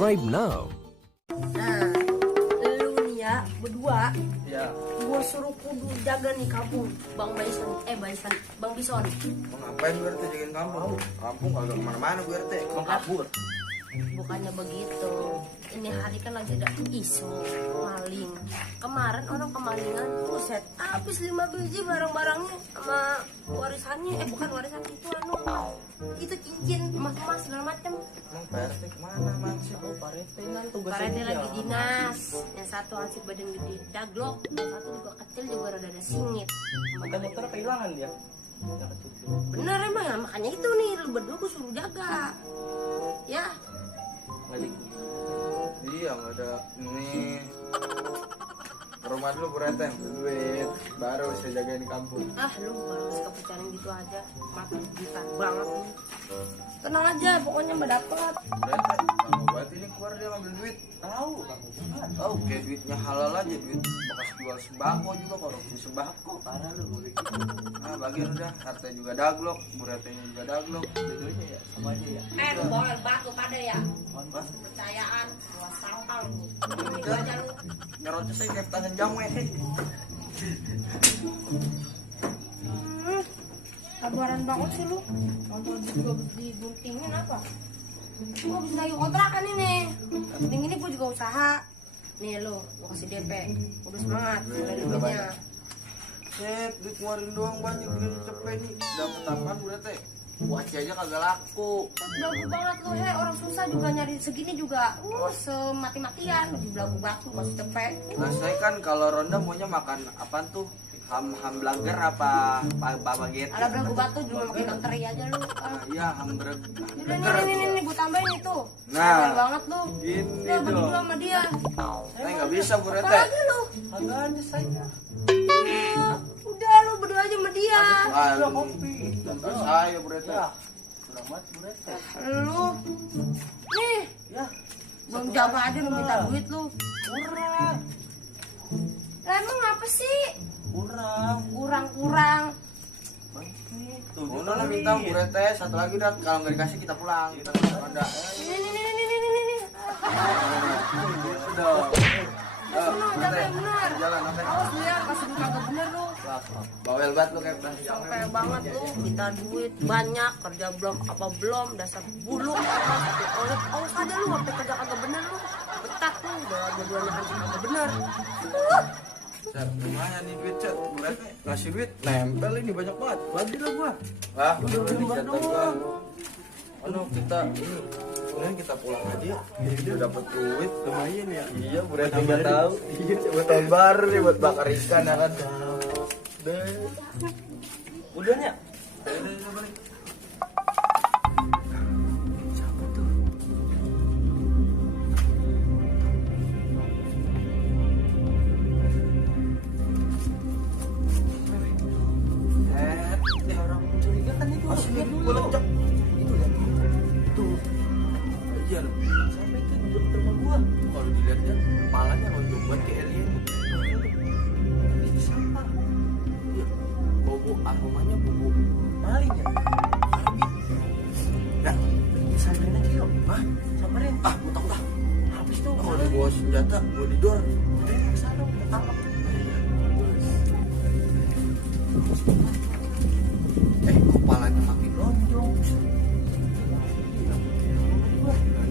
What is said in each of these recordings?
Subscribe now. Nah, lu nih ya, berdua. Ya, Gua suruh kudu jaga nih kampung. Bang Bison. mau ngapain gue RT jagain kampung? Kampung kagak kemana-mana gue RT. Mau kabur. Bukannya begitu. Ini hari kan lagi ada isu maling. Kemarin orang kemalingan, buset, habis 5 biji barang-barangnya sama warisannya. Bukan warisan itu itu cincin emas-emas segala macem. Emang Pak RT kemana masih? Oh, Pak RT kan Pak tugasnya Rede dia. lagi dinas. Yang satu hansip badan gede, daglok. Yang satu juga kecil, juga rada ada singit. Ada motor kehilangan dia. Yang kecil. Bener emang ya, makanya itu nih lu berdua gue suruh jaga. Ya, Nggak dikit. Iya nggak ada. Nih ke rumah dulu Bu RT. Duit baru saya jagain kampung. lu baru kepikiran gitu aja. Mata juta banget lu. Tenang aja, pokoknya mbak dapet. Bu RT, kamu buat ini keluar dia ngambil duit. Tahu, Bang. Tahu kayak duitnya halal aja, duit bekas jual sembako juga, korupsi sembako. Parah lu boleh gitu. Nah bagian udah, RT juga daglok, Bu RT juga daglok. Duitnya ya sama aja ya. Lu bawa batu pada ya. Mas, Percayaan, gua sangkal lu. Itu udah aja lu. nyerotnya saya kayak tangan jamu ya. Sabaran banget sih lu. Nonton juga diguntingin apa? Gua habis lagi kontrakan ini. Mending ini gua juga usaha. Nih lu, gua kasih DP. Udah semangat, udah duitnya. Set, duit ngeluarin doang banyak begini cepet nih. Dapat apaan Bu RT? Waci aja kagak laku. Belagu banget lu, orang susah juga nyari segini juga. Semati-matian, lebih belagu batu masih cepet. Nah saya kan kalau ronda maunya makan apaan tuh? Ham blager apa baget? Ada belagu batu cuma makin ikan teri aja lu. Iya hamburger. Ini gua tambahin itu. Nah. Keren banget lu. Gini Lu bagi dong. dua sama dia. Saya nggak bisa Bu RT. Apa lagi lu? Agak aja saya. Udah lu berdua aja sama dia. Ah, Kopi. Terus saya Bu RT. Ya. Selamat Bu RT. Lu. Nih, Ya. belum jawab aja lu minta duit lu. Kurang. Lah emang apa sih? Kurang. Bangkit. Udah minta Bu RT, satu lagi udah kalau nggak dikasih kita pulang. Kita nggak ada. Ini. Udah. Jaga yang benar. Jalan oke. Awas lu ya, kasih duit kagak bener lu. Bawel banget lu kayak udah. Sampai banget lu, minta duit banyak, kerja belum, dasar buluk. Awas aja lu, sampai kerja kagak bener lu. Betat lu, udah dua-duanya kan kagak bener. Set, lumayan nih duit Cet. Bu RT ngasih duit nempel ini banyak banget. Bagi lah gua. Wah, Udah udah lembar dicatat doang. gua. Kita ini kemudian kita pulang aja ya. Dia dapat duit Lumayan ya. iya Bu RT nggak tahu. Iya buat tahun baru nih buat bakar ikan ya kan. Udah ya. Udah balik. Orang mencurigakan itu. Masih Lihat nih, dulu. boleh cek. Itu lihat dulu. Tuh. Iya loh. Sampai itu di dekat rumah gua. Kalau dilihat kan kepalanya lonjong banget kayak alien. Ini siapa? Iya. Bobo aromanya bobo. Maling ya? Ya, Samperin aja yuk. hah? Samperin. Utang dah. Habis tuh. Kalau dia bawa senjata, gua didor. Udah yang sana udah tangkap. Kepalanya makin lonjong.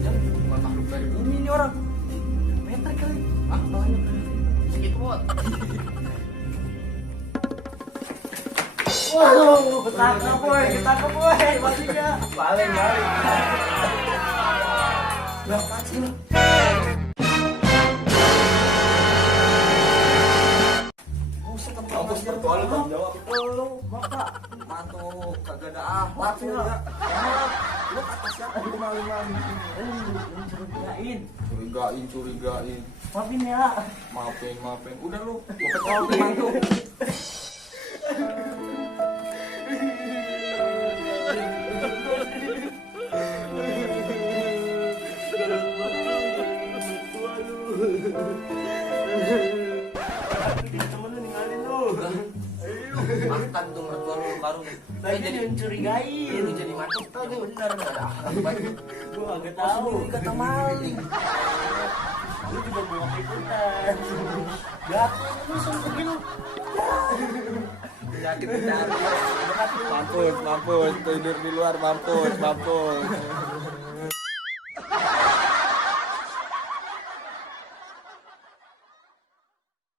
Jangan bukan makhluk dari bumi ini orang. Meter kali. Hah? Banyak kali. Segitu buat. Waduh, ketangkap boy, maksudnya. Balik. Lah, pasti lu. Buset, Kampus bertuah lu tanggung jawab. lu, Bapak. Mantu kagak ada akhlak lu ya. Lu kata siapa di maling-maling ini? Lu curigain. Curigain. Maafin ya. Maafin. Udah lu, gua ketawa tuh mantu. Temen lu ninggalin lu. Makan tuh mertua lu. karung. Lagi jadi mencurigain. lu jadi mantap tau nih bener nggak ada akhlak banget. Gue agak Tahu tahu. kata maling. Lu juga gue ikutan. Gatel langsung begini. Penyakit mencari. Mampus, mampus, tidur di luar, mampus, mampus.